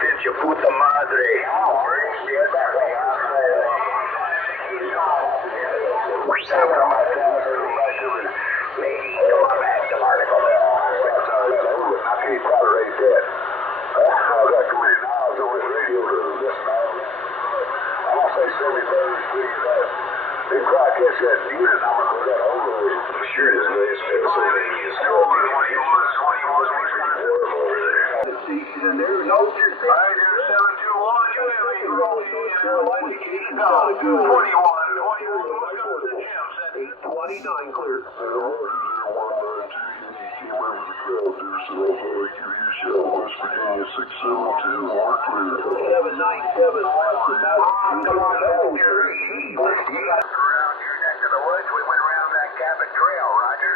pinche puta madre. Sure, this is Pennsylvania. Station in there. No, just 721. You have a rolling airline indication. 21. 29 clear. West Virginia 672, more clear. 797. Come on over. You got around your neck of the woods. We went around that Cabot Trail, Roger.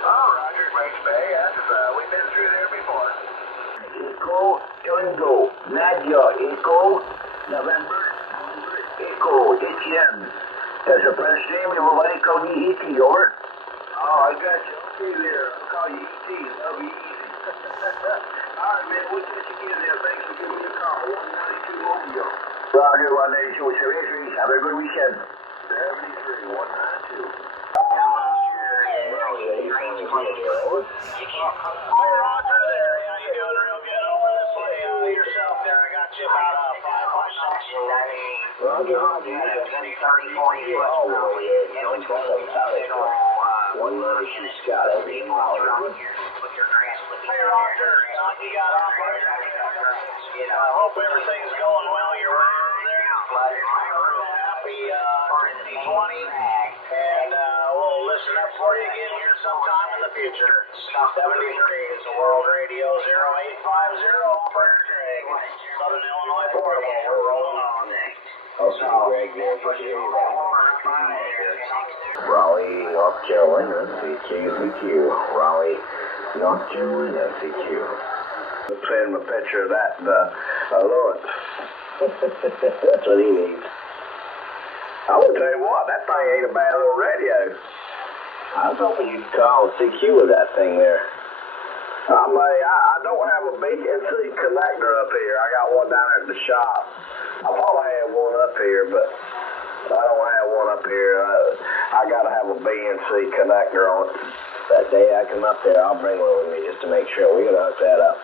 Oh, Roger, Grace Bay. We've been through there before. Echo, Tango, Nadia, Echo, November, Echo, Etienne. There's a French name, everybody call me E.T., over. Oh, I got you. Okay there. I'll call you E.T. That'll be easy. All right, man, we'll catch you again there. Thanks for giving me a call. 192 Romeo. Roger, 192 with your entries. Have a good weekend. 73, 192. Roger there. Yeah, you doing real good over this way yourself there. I got you about 5 or 6. Roger, Roger. 30, 40 foot. One minute, Scott. Hey, Roger. You got operator. I hope everything's going well. You're over there. Happy 20. And we'll listen up for you again here sometime in the future. 73 is the World Radio 0850 operator Greg. Southern Illinois Portable. We're rolling on. Greg there for you. Raleigh, North Carolina, CQ. Raleigh, North Carolina, CQ. Send him a picture of that Lawrence. That's what he needs. I will tell you what, that thing ain't a bad little radio. I was hoping you'd call CQ with that thing there. I don't have a BNC connector up here. I got one down at the shop. I probably had one up here, but I don't have one up here. I gotta have a BNC connector on it. That day I come up there, I'll bring one with me just to make sure. We gotta hook that up.